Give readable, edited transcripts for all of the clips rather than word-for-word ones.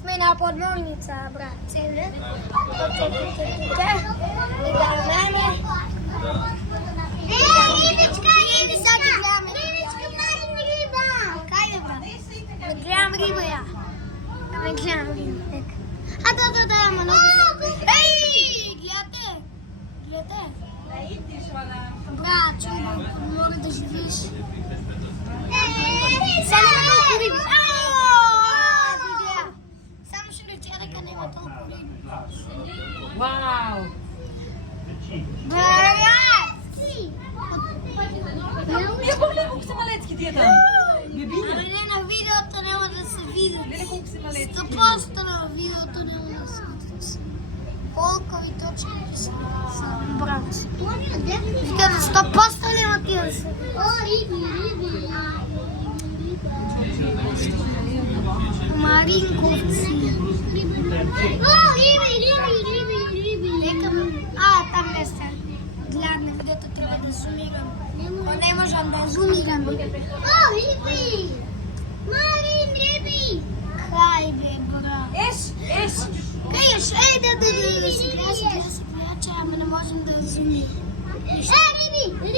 Smena podmornica, brat. I galmenie. Gram riba, ja. Gram riba. A to tam, no. Ej, Glete. Brat, čuvaj, mora da živiš. Samo na toliko ribi. Samo što večeraka nema toliko ribi. Wow! Brat! Ja pogledaj koliko se malecki ti je tam. Ljubinja. Ali ne na video to nema da se vidi. Gledaj koliko se malecki. 100% na video to nema da se vidi. Koliko vi točno sam brat. Vika da 100% nema ti da se vidi. Marinkovci. Tam jeste. Gladne, gdje to treba da zoomiram. Ne možem da zoomiram. Kaj be, bro? Es. Kaj još? Ej, da se glasa, a ne možem da zoomiram.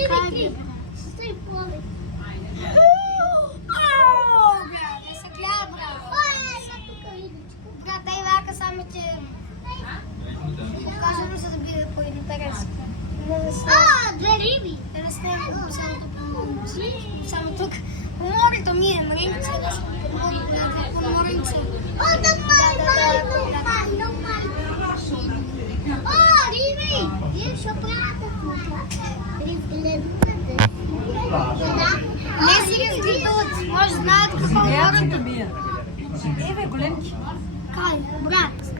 Kaj be? Покажем се да биде по интерес. Две риби. Да снимам само тук. Само тук. По морето ми е мринце. По моренце. Риби! Вие ще правите. Не си разгледат. Може знаят какво морето. Еве, големки. Кай, брат.